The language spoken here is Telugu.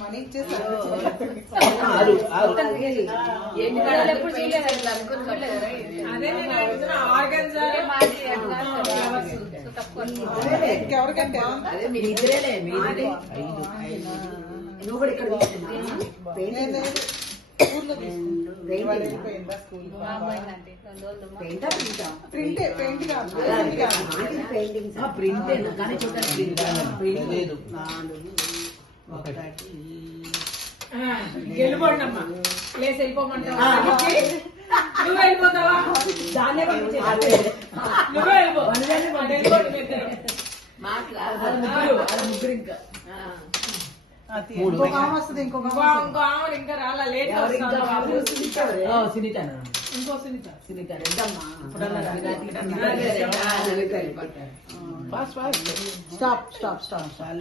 మనీ ఇచ్చేసారు. ఎవరికంటే నువ్వు కూడా ఇక్కడ గెలుపోండమ్మా ప్లేస్ వెళ్ళిపోమంటావా? నువ్వు వెళ్ళిపోతావా? దాన్నే నువ్వే ముగ్గురు ఇంకా ఇంకొక ఆమె వస్తుంది. ఇంకొక ఇంకా రాలా లేట్ సునీత ఇంకో సునీత స్టాప్ స్టాప్ స్టాప్.